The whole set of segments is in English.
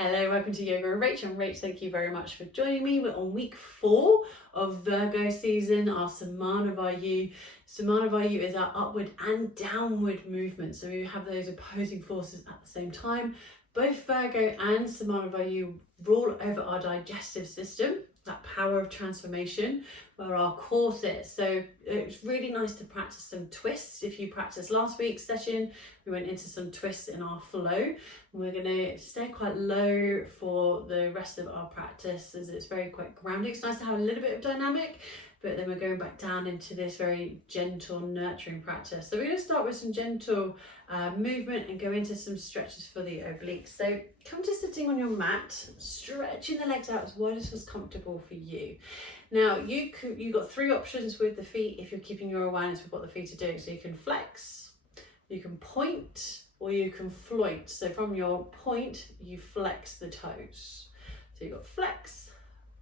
Hello, welcome to Yoga and Rach. I'm Rach, thank you very much for joining me. We're on week 4 of Virgo season, our Samada Vayu. Samada Vayu is our upward and downward movement. So we have those opposing forces at the same time. Both Virgo and Samada Vayu rule over our digestive system, that power of transformation, where our core sits. So it's really nice to practice some twists. If you practiced last week's session, we went into some twists in our flow. We're going to stay quite low for the rest of our practice as it's quite grounding. It's nice to have a little bit of dynamic, but then we're going back down into this very gentle, nurturing practice. So we're going to start with some gentle movement and go into some stretches for the obliques. So come to sitting on your mat, stretching the legs out as wide as was comfortable for you. Now you've got 3 options with the feet. If you're keeping your awareness with what the feet are doing, so you can flex, you can point, or you can float. So from your point, you flex the toes. So you've got flex,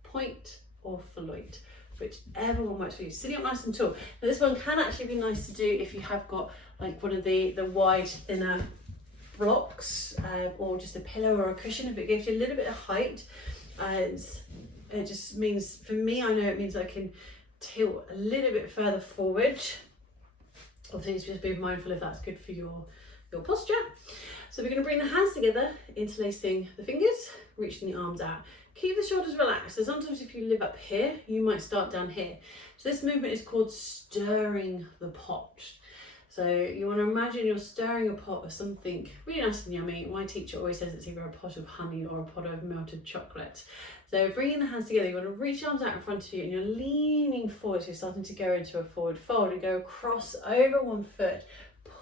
point, or float, whichever one works for you. Sitting up nice and tall. Now this one can actually be nice to do if you have got like one of the wide thinner blocks or just a pillow or a cushion. If it gives you a little bit of height, it just means, for me, I know it means I can tilt a little bit further forward. Obviously, just be mindful if that's good for your posture. So we're going to bring the hands together, interlacing the fingers, reaching the arms out. Keep the shoulders relaxed. So sometimes if you live up here, you might start down here. So this movement is called stirring the pot. So you want to imagine you're stirring a pot of something really nice and yummy. My teacher always says it's either a pot of honey or a pot of melted chocolate. So bringing the hands together, you want to reach your arms out in front of you and you're leaning forward. So you're starting to go into a forward fold and go across over one foot.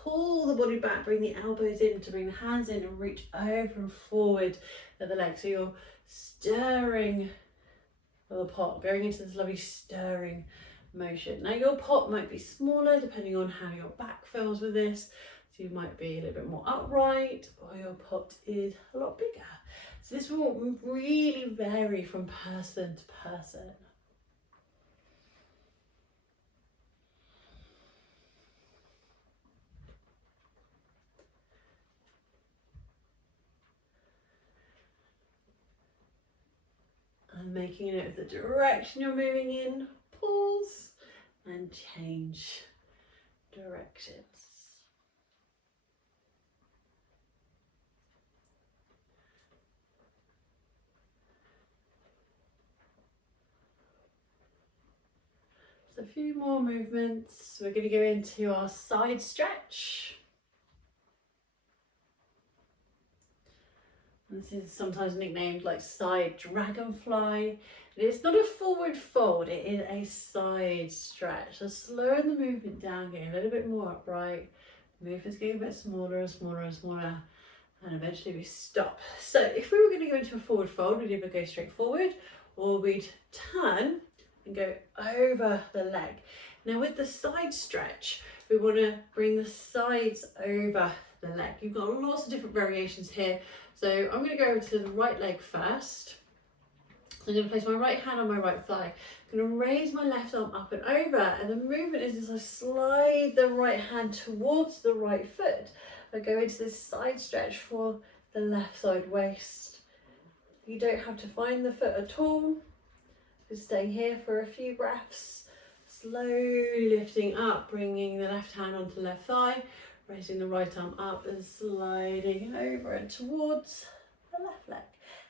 Pull the body back, bring the elbows in to bring the hands in and reach over and forward at the legs. So you're stirring the pot, going into this lovely stirring motion. Now your pot might be smaller depending on how your back feels with this. So you might be a little bit more upright, or your pot is a lot bigger. So this will really vary from person to person. And making a note of the direction you're moving in, pause and change directions. So a few more movements. We're going to go into our side stretch. This is sometimes nicknamed like side dragonfly. It's not a forward fold, it is a side stretch. So slowing the movement down, getting a little bit more upright. The movement's getting a bit smaller and smaller and smaller, and eventually we stop. So if we were going to go into a forward fold, we'd either go straight forward or we'd turn and go over the leg. Now with the side stretch, we want to bring the sides over the leg. You've got lots of different variations here. So I'm going to go over to the right leg first. I'm going to place my right hand on my right thigh. I'm going to raise my left arm up and over, and the movement is as I slide the right hand towards the right foot. I go into this side stretch for the left side waist. You don't have to find the foot at all. Just staying here for a few breaths. Slowly lifting up, bringing the left hand onto the left thigh. Raising the right arm up and sliding over and towards the left leg.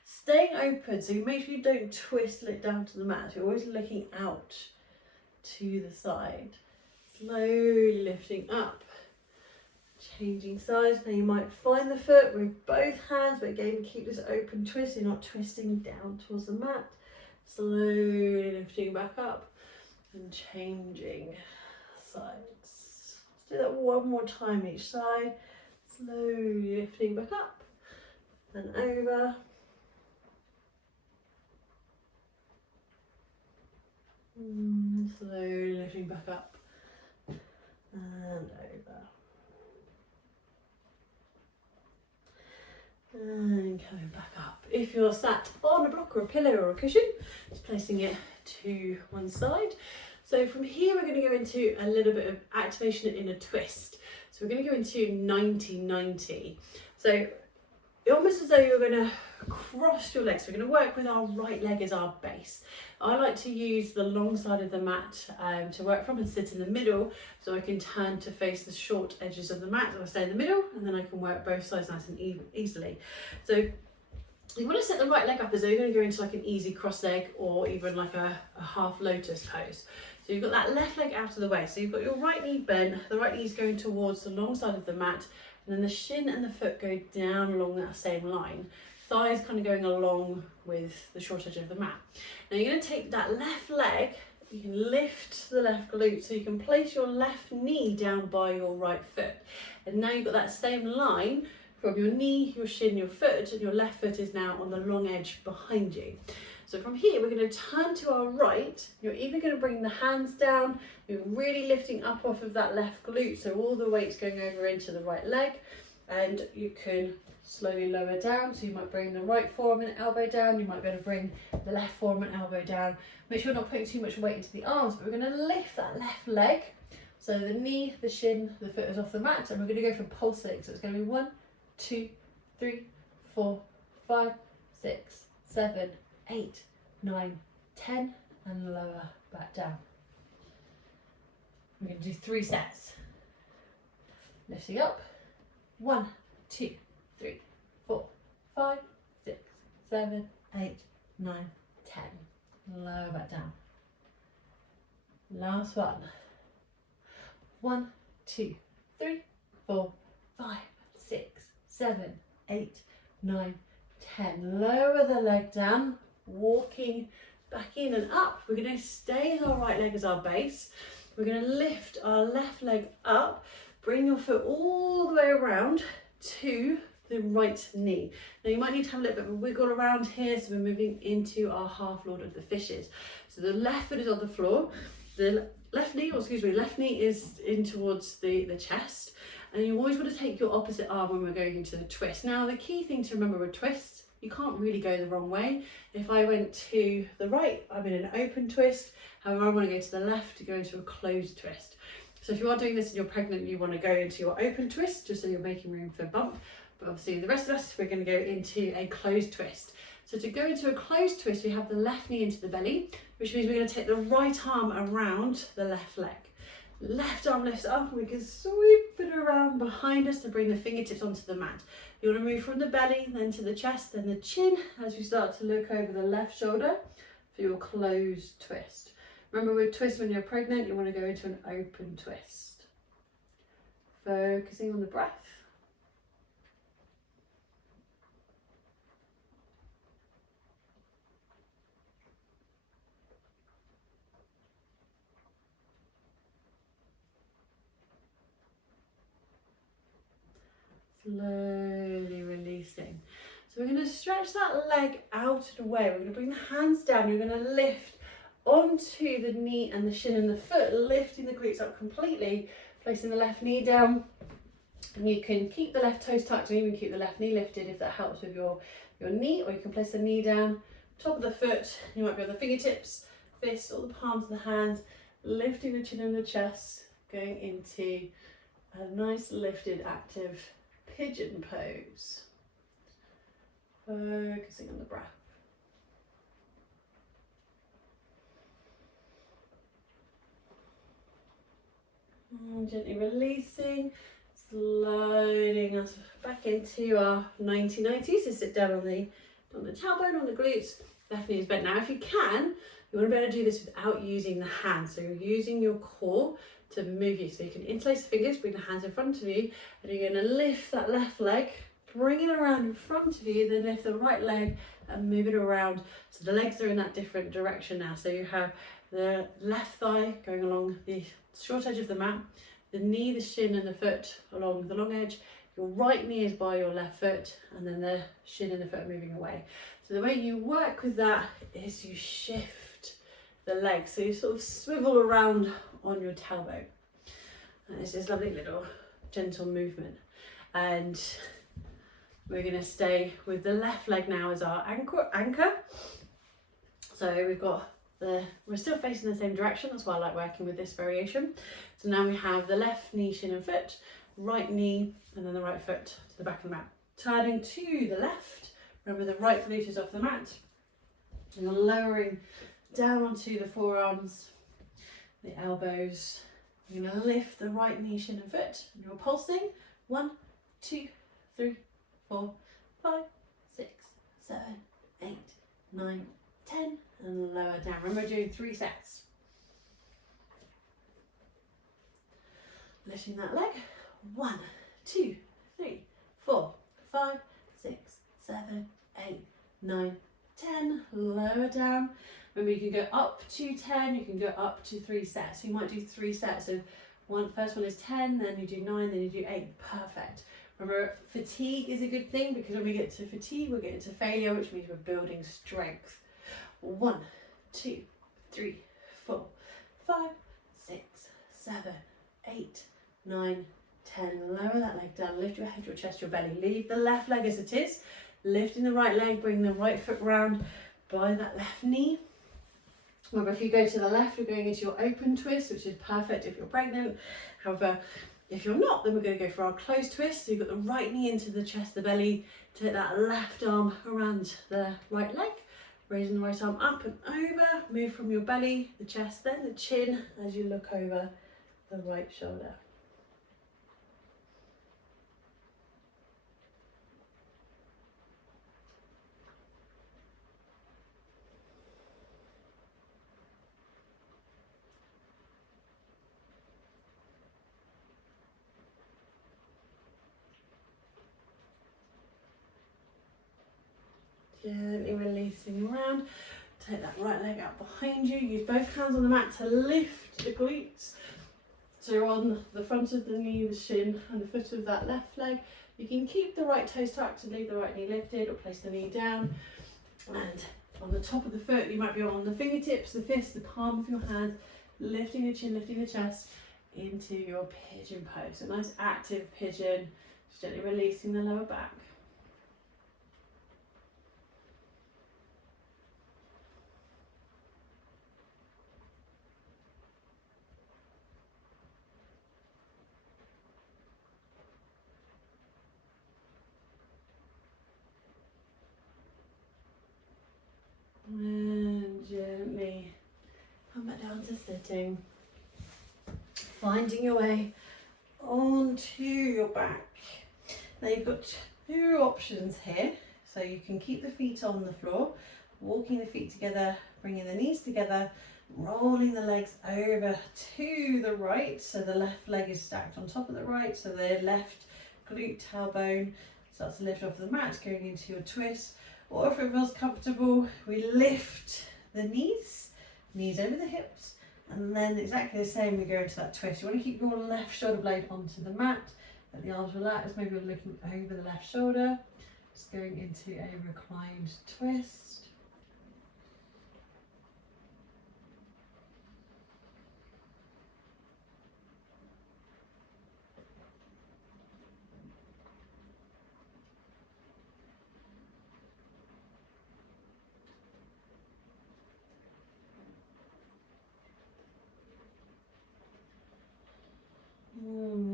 Staying open, so you make sure you don't twist it down to the mat. So you're always looking out to the side. Slowly lifting up, changing sides. Now you might find the foot with both hands, but again keep this open twist. You're not twisting down towards the mat. Slowly lifting back up and changing sides. Do that one more time each side, slowly lifting back up and over. Slowly lifting back up and over. And coming back up. If you're sat on a block or a pillow or a cushion, just placing it to one side. So from here, we're going to go into a little bit of activation in a twist. So we're going to go into 90-90. So almost as though you're going to cross your legs. We're going to work with our right leg as our base. I like to use the long side of the mat to work from and sit in the middle, so I can turn to face the short edges of the mat, and I stay in the middle, and then I can work both sides nice and easily. So you want to set the right leg up as though you're going to go into like an easy cross leg, or even like a half lotus pose. So you've got that left leg out of the way. So you've got your right knee bent, the right knee is going towards the long side of the mat, and then the shin and the foot go down along that same line. Thighs kind of going along with the short edge of the mat. Now you're going to take that left leg, you can lift the left glute, so you can place your left knee down by your right foot. And now you've got that same line from your knee, your shin, your foot, and your left foot is now on the long edge behind you. So from here, we're going to turn to our right. You're either going to bring the hands down, you're really lifting up off of that left glute, so all the weight's going over into the right leg, and you can slowly lower down. So you might bring the right forearm and elbow down, you might be able to bring the left forearm and elbow down. Make sure you're not putting too much weight into the arms, but we're going to lift that left leg. So the knee, the shin, the foot is off the mat, and we're going to go for pulsating. So it's going to be 1, 2, 3, 4, 5, 6, 7, 8, 9, 10, and lower back down. We're going to do 3 sets. Lifting up. 1, 2, 3, 4, 5, 6, 7, 8, 9, 10. Lower back down. Last one. 1, 2, 3, 4, 5, 6, 7, 8, 9, 10. Lower the leg down, walking back in and up. We're going to stay in our right leg as our base. We're going to lift our left leg up, bring your foot all the way around to the right knee. Now you might need to have a little bit of a wiggle around here, so we're moving into our half Lord of the Fishes. So the left foot is on the floor, the left knee is in towards the chest, and you always want to take your opposite arm when we're going into the twist. Now the key thing to remember with twists, you can't really go the wrong way. If I went to the right, I'm in an open twist. However, I want to go to the left to go into a closed twist. So if you are doing this and you're pregnant, you want to go into your open twist, just so you're making room for bump. But obviously the rest of us, we're going to go into a closed twist. So to go into a closed twist, we have the left knee into the belly, which means we're going to take the right arm around the left leg. Left arm lifts up, and we can sweep it around behind us to bring the fingertips onto the mat. You want to move from the belly, then to the chest, then the chin, as we start to look over the left shoulder for your closed twist. Remember, with twist, when you're pregnant, you want to go into an open twist. Focusing on the breath. Slowly releasing. So we're going to stretch that leg out and away. We're going to bring the hands down. You're going to lift onto the knee and the shin and the foot, lifting the glutes up completely, placing the left knee down. And you can keep the left toes tucked and even keep the left knee lifted if that helps with your knee, or you can place the knee down, top of the foot. You might be on the fingertips, fists, or the palms of the hands, lifting the chin and the chest, going into a nice lifted active pigeon pose. Focusing on the breath. And gently releasing, sliding us back into our 90-90. So sit down on the tailbone, on the glutes, left knee is bent. Now if you can, you want to be able to do this without using the hands. So you're using your core to move you. So you can interlace the fingers, bring the hands in front of you, and you're going to lift that left leg, bring it around in front of you, then lift the right leg and move it around. So the legs are in that different direction now. So you have the left thigh going along the short edge of the mat, the knee, the shin and the foot along the long edge. Your right knee is by your left foot, and then the shin and the foot are moving away. So the way you work with that is you shift the legs. So you sort of swivel around on your tailbone. And it's this lovely little gentle movement. And we're going to stay with the left leg now as our anchor. So we're still facing the same direction. That's why I like working with this variation. So now we have the left knee, shin and foot, right knee, and then the right foot to the back of the mat. Turning to the left, remember the right glute is off the mat. And you're lowering down onto the forearms, the elbows. You're going to lift the right knee, shin and foot. And you're pulsing. 1, 2, 3, 4, 5, 6, 7, 8, 9, 10. And lower down. Remember doing 3 sets. Lifting that leg. 1, 2, 3, 4, 5, 6, 7, 8, 9, 10. Lower down. Remember, you can go up to 10, you can go up to 3 sets. So you might do 3 sets of first one is 10, then you do 9, then you do 8. Perfect. Remember, fatigue is a good thing, because when we get to fatigue, we'll get into failure, which means we're building strength. 1, 2, 3, 4, 5, 6, 7, 8, 9, 10. Lower that leg down, lift your head, your chest, your belly. Leave the left leg as it is. Lifting the right leg, bring the right foot round by that left knee. Remember, if you go to the left, you're going into your open twist, which is perfect if you're pregnant. However, if you're not, then we're going to go for our closed twist. So you've got the right knee into the chest, the belly. Take that left arm around the right leg, raising the right arm up and over. Move from your belly, the chest, then the chin as you look over the right shoulder. Gently releasing around. Take that right leg out behind you. Use both hands on the mat to lift the glutes. So you're on the front of the knee, the shin, and the foot of that left leg. You can keep the right toes tucked and leave the right knee lifted, or place the knee down. And on the top of the foot, you might be on the fingertips, the fist, the palm of your hand, lifting the chin, lifting the chest into your pigeon pose. A nice active pigeon, just gently releasing the lower back. And gently come back down to sitting. Finding your way onto your back. Now you've got 2 options here. So you can keep the feet on the floor, walking the feet together, bringing the knees together, rolling the legs over to the right. So the left leg is stacked on top of the right. So the left glute tailbone starts to lift off the mat, going into your twist. Or if it feels comfortable, we lift the knees over the hips, and then exactly the same, we go into that twist. You want to keep your left shoulder blade onto the mat, let the arms relax, maybe you're looking over the left shoulder, just going into a reclined twist.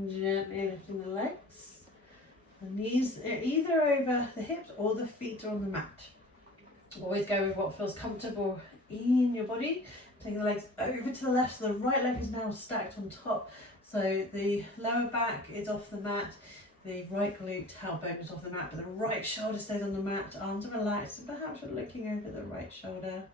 Gently lifting the legs. The knees are either over the hips or the feet are on the mat. Always go with what feels comfortable in your body. Taking the legs over to the left, so the right leg is now stacked on top. So the lower back is off the mat, the right glute tailbone is off the mat, but the right shoulder stays on the mat, arms are relaxed, and perhaps we're looking over the right shoulder.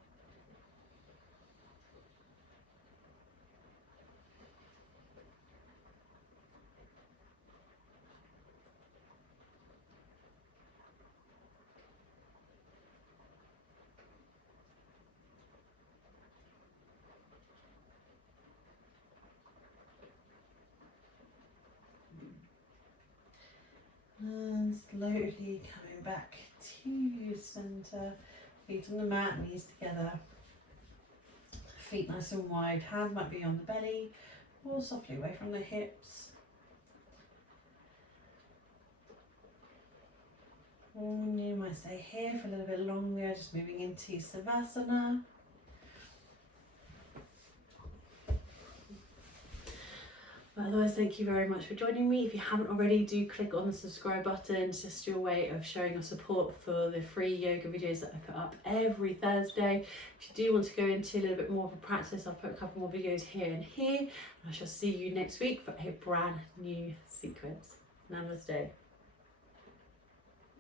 And slowly coming back to centre, feet on the mat, knees together, feet nice and wide, hands might be on the belly or softly away from the hips. And you might stay here for a little bit longer, just moving into Savasana. But otherwise, thank you very much for joining me. If you haven't already, do click on the subscribe button. It's just your way of showing your support for the free yoga videos that I put up every Thursday. If you do want to go into a little bit more of a practice, I'll put a couple more videos here and here. And I shall see you next week for a brand new sequence. Namaste.